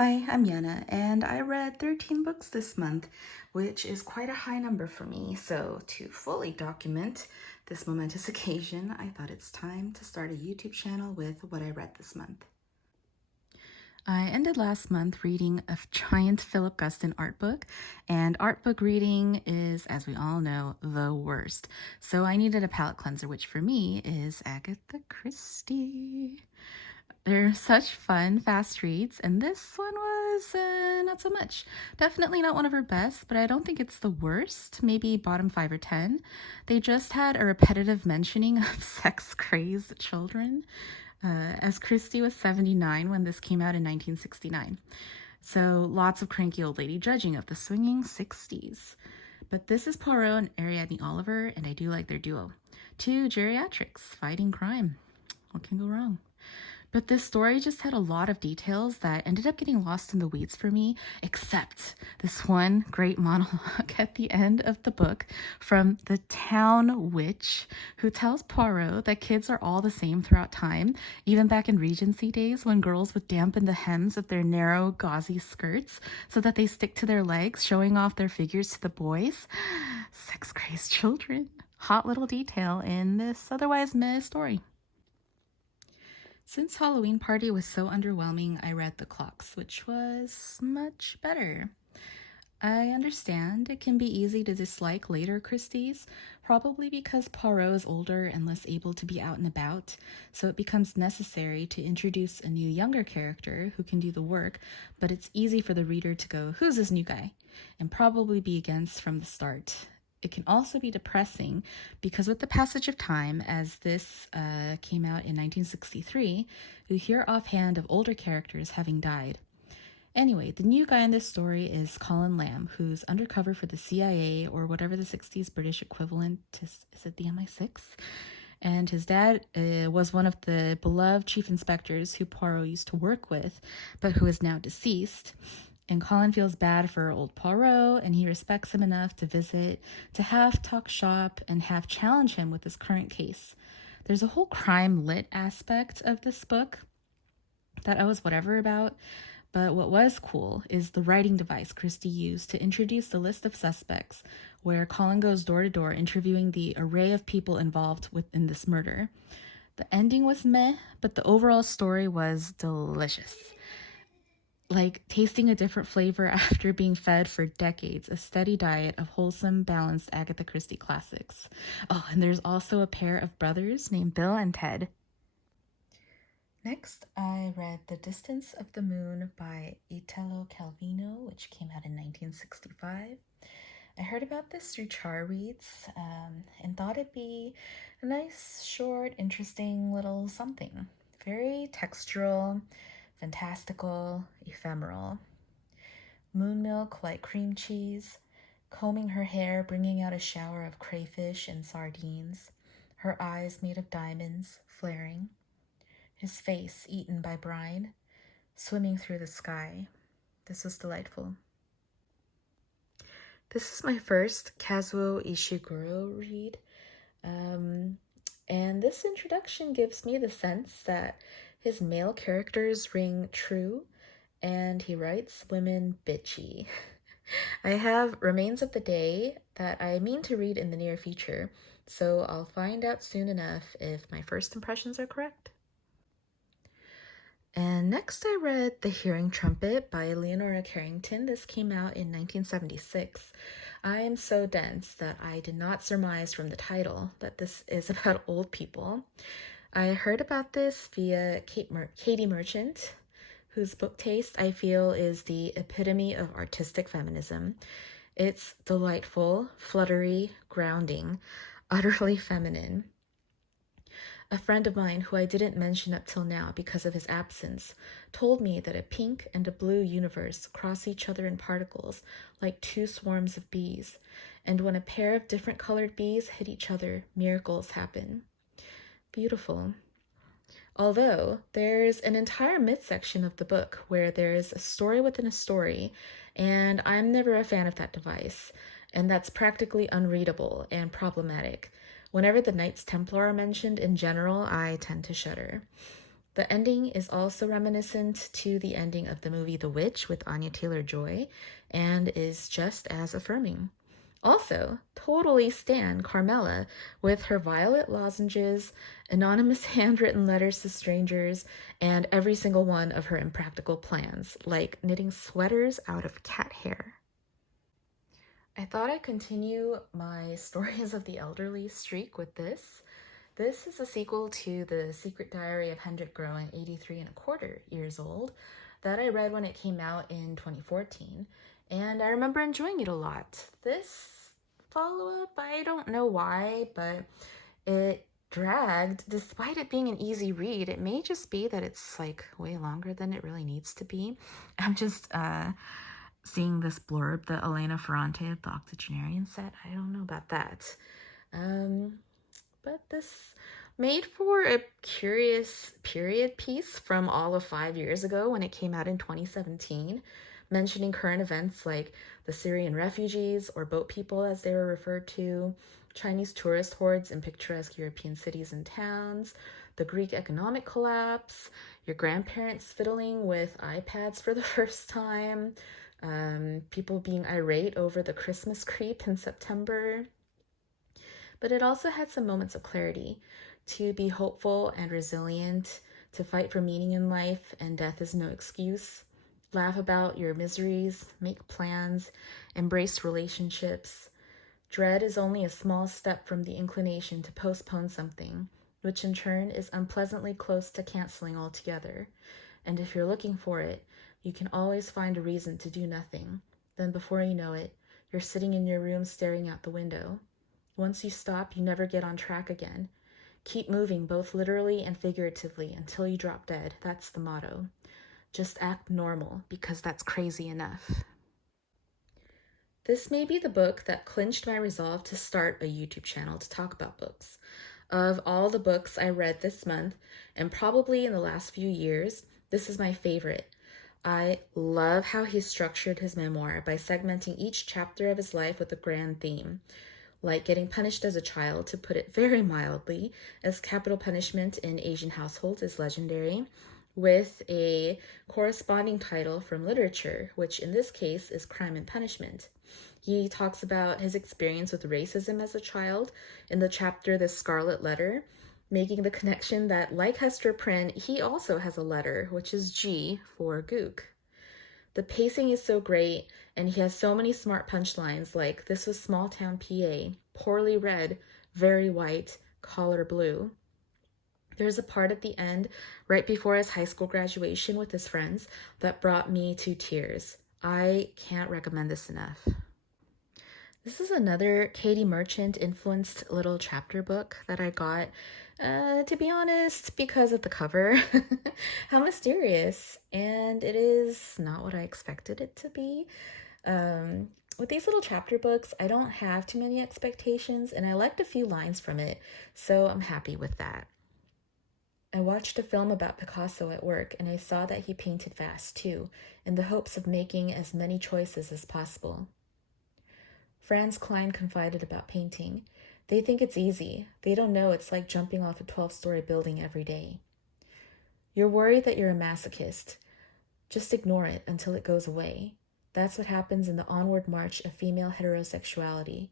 Hi, I'm Yana, and I read 13 books this month, which is quite a high number for me. So, to fully document this momentous occasion, I thought it's time to start a YouTube channel with what I read this month. I ended last month reading a giant Philip Guston art book, and art book reading is, as we all know, the worst. So I needed a palate cleanser, which for me is Agatha Christie. They're such fun, fast reads, and this one was not so much. Definitely not one of her best, but I don't think it's the worst. Maybe bottom 5 or 10. They just had a repetitive mentioning of sex-crazed children, as Christie was 79 when this came out in 1969. So lots of cranky old lady judging of the swinging 60s. But this is Poirot and Ariadne Oliver, and I do like their duo. Two geriatrics fighting crime. What can go wrong? But this story just had a lot of details that ended up getting lost in the weeds for me, except this one great monologue at the end of the book from the town witch, who tells Poirot that kids are all the same throughout time, even back in Regency days when girls would dampen the hems of their narrow, gauzy skirts so that they stick to their legs, showing off their figures to the boys. Sex-crazed children. Hot little detail in this otherwise meh story. Since Halloween Party was so underwhelming, I read The Clocks, which was much better. I understand it can be easy to dislike later Christies, probably because Poirot is older and less able to be out and about, so it becomes necessary to introduce a new younger character who can do the work, but it's easy for the reader to go, "Who's this new guy?" and probably be against from the start. It can also be depressing because with the passage of time, as this came out in 1963, we hear offhand of older characters having died. Anyway, the new guy in this story is Colin Lamb, who's undercover for the CIA or whatever the 60s British equivalent is it the MI6? And his dad was one of the beloved chief inspectors who Poirot used to work with, but who is now deceased. And Colin feels bad for old Poirot, and he respects him enough to visit, to half talk shop, and half challenge him with his current case. There's a whole crime lit aspect of this book that I was whatever about, but what was cool is the writing device Christie used to introduce the list of suspects, where Colin goes door to door interviewing the array of people involved within this murder. The ending was meh, but the overall story was delicious. Like tasting a different flavor after being fed for decades, a steady diet of wholesome, balanced Agatha Christie classics. Oh, and there's also a pair of brothers named Bill and Ted. Next, I read The Distance of the Moon by Italo Calvino, which came out in 1965. I heard about this through Char Reads and thought it'd be a nice, short, interesting little something. Very textural, fantastical, ephemeral. Moon milk like cream cheese, combing her hair, bringing out a shower of crayfish and sardines, her eyes made of diamonds, flaring, his face eaten by brine, swimming through the sky. This was delightful. This is my first Kazuo Ishiguro read, and this introduction gives me the sense that his male characters ring true, and he writes women bitchy. I have Remains of the Day that I mean to read in the near future, so I'll find out soon enough if my first impressions are correct. And next I read The Hearing Trumpet by Leonora Carrington. This came out in 1976. I am so dense that I did not surmise from the title that this is about old people. I heard about this via Katie Merchant, whose book taste I feel is the epitome of artistic feminism. It's delightful, fluttery, grounding, utterly feminine. A friend of mine, who I didn't mention up till now because of his absence, told me that a pink and a blue universe cross each other in particles like two swarms of bees, and when a pair of different colored bees hit each other, miracles happen. Beautiful. Although there's an entire midsection of the book where there's a story within a story, and I'm never a fan of that device, and that's practically unreadable and problematic. Whenever the Knights Templar are mentioned in general, I tend to shudder. The ending is also reminiscent to the ending of the movie The Witch with Anya Taylor-Joy and is just as affirming. Also, totally stan Carmela with her violet lozenges, anonymous handwritten letters to strangers, and every single one of her impractical plans, like knitting sweaters out of cat hair. I thought I'd continue my Stories of the Elderly streak with this. This is a sequel to The Secret Diary of Hendrik Groen, 83 and a quarter years old, that I read when it came out in 2014, and I remember enjoying it a lot. This follow-up, I don't know why, but it dragged despite it being an easy read. It may just be that it's like way longer than it really needs to be. I'm just seeing this blurb that Elena Ferrante of the Octogenarian said. I don't know about that. But this made for a curious period piece from all of 5 years ago when it came out in 2017, mentioning current events like the Syrian refugees, or boat people as they were referred to, Chinese tourist hordes in picturesque European cities and towns, the Greek economic collapse, your grandparents fiddling with iPads for the first time, people being irate over the Christmas creep in September. But it also had some moments of clarity, to be hopeful and resilient, to fight for meaning in life and death is no excuse, laugh about your miseries, make plans, embrace relationships. Dread is only a small step from the inclination to postpone something, which in turn is unpleasantly close to canceling altogether. And if you're looking for it, you can always find a reason to do nothing. Then before you know it, you're sitting in your room staring out the window. Once you stop, you never get on track again. Keep moving, both literally and figuratively, until you drop dead. That's the motto. Just act normal, because that's crazy enough. This may be the book that clinched my resolve to start a YouTube channel to talk about books. Of all the books I read this month, and probably in the last few years, this is my favorite. I love how he structured his memoir by segmenting each chapter of his life with a grand theme. Like getting punished as a child, to put it very mildly, as capital punishment in Asian households is legendary, with a corresponding title from literature, which in this case is Crime and Punishment. He talks about his experience with racism as a child in the chapter The Scarlet Letter, making the connection that, like Hester Prynne, he also has a letter, which is G for Gook. The pacing is so great, and he has so many smart punchlines like, "This was small town PA, poorly read, very white, collar blue." There's a part at the end, right before his high school graduation with his friends, that brought me to tears. I can't recommend this enough. This is another Katie Merchant-influenced little chapter book that I got, to be honest, because of the cover. How mysterious. And it is not what I expected it to be. With these little chapter books, I don't have too many expectations, and I liked a few lines from it, so I'm happy with that. I watched a film about Picasso at work, and I saw that he painted fast, too, in the hopes of making as many choices as possible. Franz Klein confided about painting. They think it's easy. They don't know it's like jumping off a 12-story building every day. You're worried that you're a masochist. Just ignore it until it goes away. That's what happens in the onward march of female heterosexuality.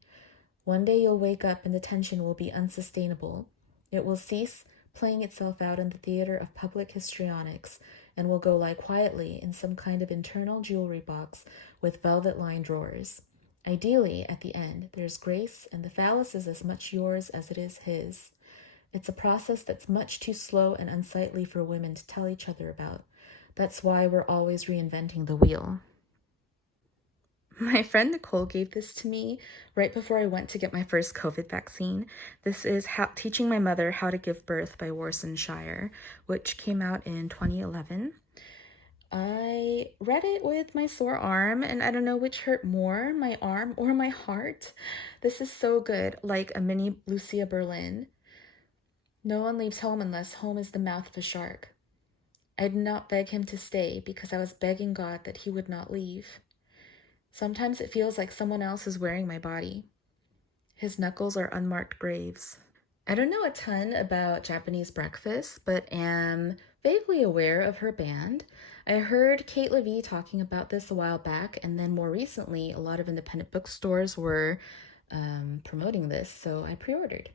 One day you'll wake up and the tension will be unsustainable. It will cease playing itself out in the theater of public histrionics and will go lie quietly in some kind of internal jewelry box with velvet-lined drawers. Ideally, at the end, there's grace, and the phallus is as much yours as it is his. It's a process that's much too slow and unsightly for women to tell each other about. That's why we're always reinventing the wheel. My friend Nicole gave this to me right before I went to get my first COVID vaccine. This is Teaching My Mother How to Give Birth by Warsan, Shire, which came out in 2011. I read it with my sore arm, and I don't know which hurt more, my arm or my heart. This is so good, like a mini Lucia Berlin. No one leaves home unless home is the mouth of a shark. I did not beg him to stay because I was begging God that he would not leave. Sometimes it feels like someone else is wearing my body. His knuckles are unmarked graves. I don't know a ton about Japanese breakfast, but am vaguely aware of her band. I heard Kate Levy talking about this a while back, and then more recently, a lot of independent bookstores were promoting this, so I pre-ordered.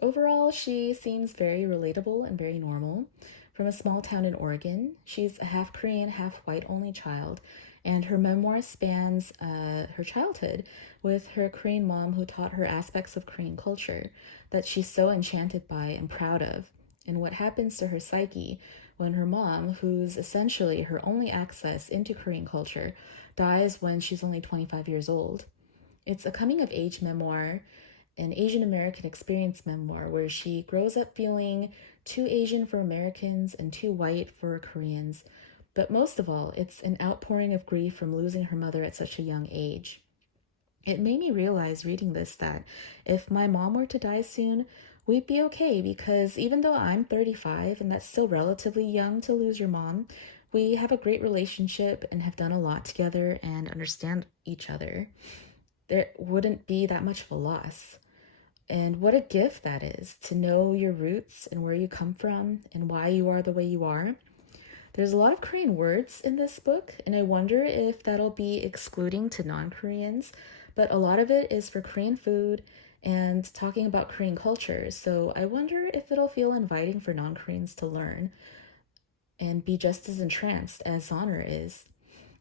Overall, she seems very relatable and very normal. From a small town in Oregon, she's a half Korean, half white only child, and her memoir spans her childhood with her Korean mom who taught her aspects of Korean culture that she's so enchanted by and proud of, and what happens to her psyche when her mom, who's essentially her only access into Korean culture, dies when she's only 25 years old. It's a coming of age memoir, an Asian American experience memoir where she grows up feeling too Asian for Americans and too white for Koreans. But most of all, it's an outpouring of grief from losing her mother at such a young age. It made me realize reading this that if my mom were to die soon, we'd be okay, because even though I'm 35 and that's still relatively young to lose your mom, we have a great relationship and have done a lot together and understand each other. There wouldn't be that much of a loss. And what a gift that is, to know your roots and where you come from and why you are the way you are. There's a lot of Korean words in this book, and I wonder if that'll be excluding to non-Koreans, but a lot of it is for Korean food and talking about Korean culture, so I wonder if it'll feel inviting for non-Koreans to learn and be just as entranced as Zauner is.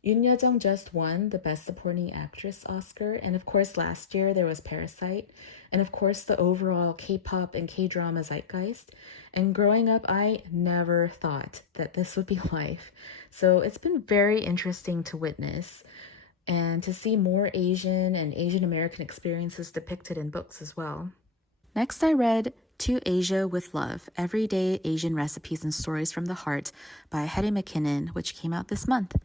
Yoon Ye-jung just won the Best Supporting Actress Oscar, and of course last year there was Parasite, and of course the overall K-pop and K-drama zeitgeist. And growing up, I never thought that this would be life. So it's been very interesting to witness and to see more Asian and Asian American experiences depicted in books as well. Next, I read To Asia with Love, Everyday Asian Recipes and Stories from the Heart by Hetty McKinnon, which came out this month.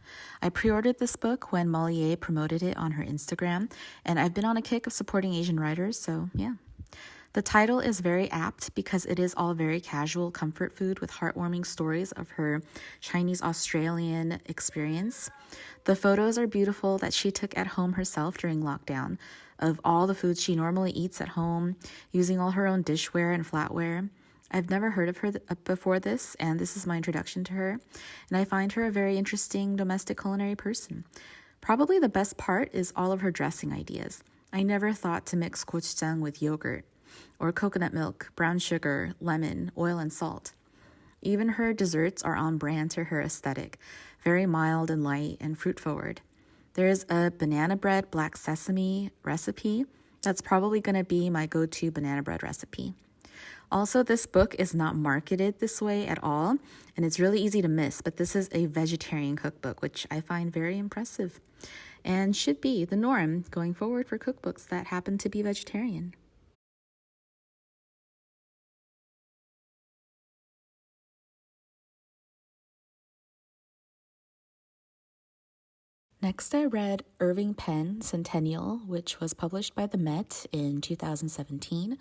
I pre-ordered this book when Molly promoted it on her Instagram, and I've been on a kick of supporting Asian writers, so yeah. The title is very apt because it is all very casual comfort food with heartwarming stories of her Chinese-Australian experience. The photos are beautiful that she took at home herself during lockdown of all the foods she normally eats at home, using all her own dishware and flatware. I've never heard of her before this, and this is my introduction to her, and I find her a very interesting domestic culinary person. Probably the best part is all of her dressing ideas. I never thought to mix gochujang with yogurt, or coconut milk, brown sugar, lemon, oil, and salt. Even her desserts are on brand to her aesthetic, very mild and light and fruit-forward. There's a banana bread black sesame recipe. That's probably going to be my go-to banana bread recipe. Also, this book is not marketed this way at all, and it's really easy to miss, but this is a vegetarian cookbook, which I find very impressive and should be the norm going forward for cookbooks that happen to be vegetarian. Next, I read Irving Penn, Centennial, which was published by the Met in 2017.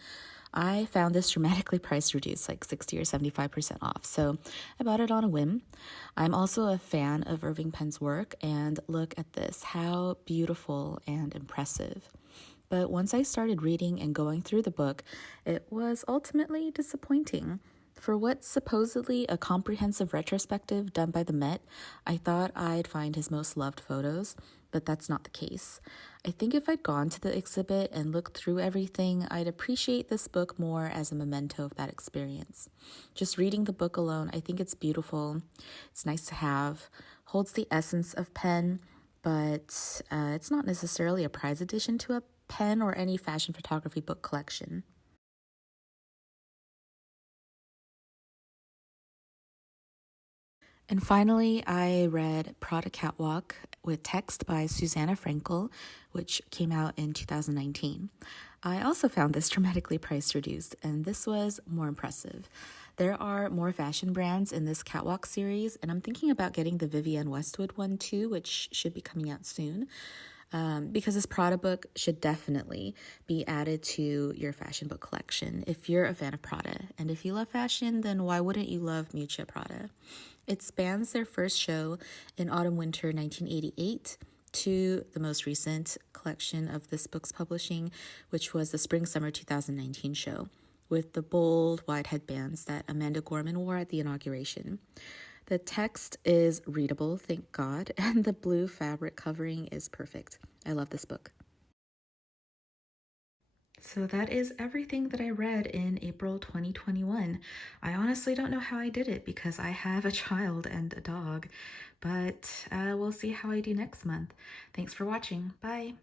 I found this dramatically price reduced, like 60 or 75% off, so I bought it on a whim. I'm also a fan of Irving Penn's work, and look at this, how beautiful and impressive. But once I started reading and going through the book, it was ultimately disappointing. For what's supposedly a comprehensive retrospective done by the Met, I thought I'd find his most loved photos, but that's not the case. I think if I'd gone to the exhibit and looked through everything, I'd appreciate this book more as a memento of that experience. Just reading the book alone, I think it's beautiful. It's nice to have, holds the essence of Penn, but it's not necessarily a prize addition to a Penn or any fashion photography book collection. And finally, I read Prada Catwalk with text by Susanna Frankel, which came out in 2019. I also found this dramatically price reduced, and this was more impressive. There are more fashion brands in this Catwalk series, and I'm thinking about getting the Vivienne Westwood one too, which should be coming out soon. Because this Prada book should definitely be added to your fashion book collection if you're a fan of Prada. And if you love fashion, then why wouldn't you love Miuccia Prada? It spans their first show in autumn-winter 1988 to the most recent collection of this book's publishing, which was the spring-summer 2019 show. with the bold white headbands that Amanda Gorman wore at the inauguration. The text is readable, thank God, and the blue fabric covering is perfect. I love this book. So that is everything that I read in April 2021. I honestly don't know how I did it because I have a child and a dog, but we'll see how I do next month. Thanks for watching. Bye.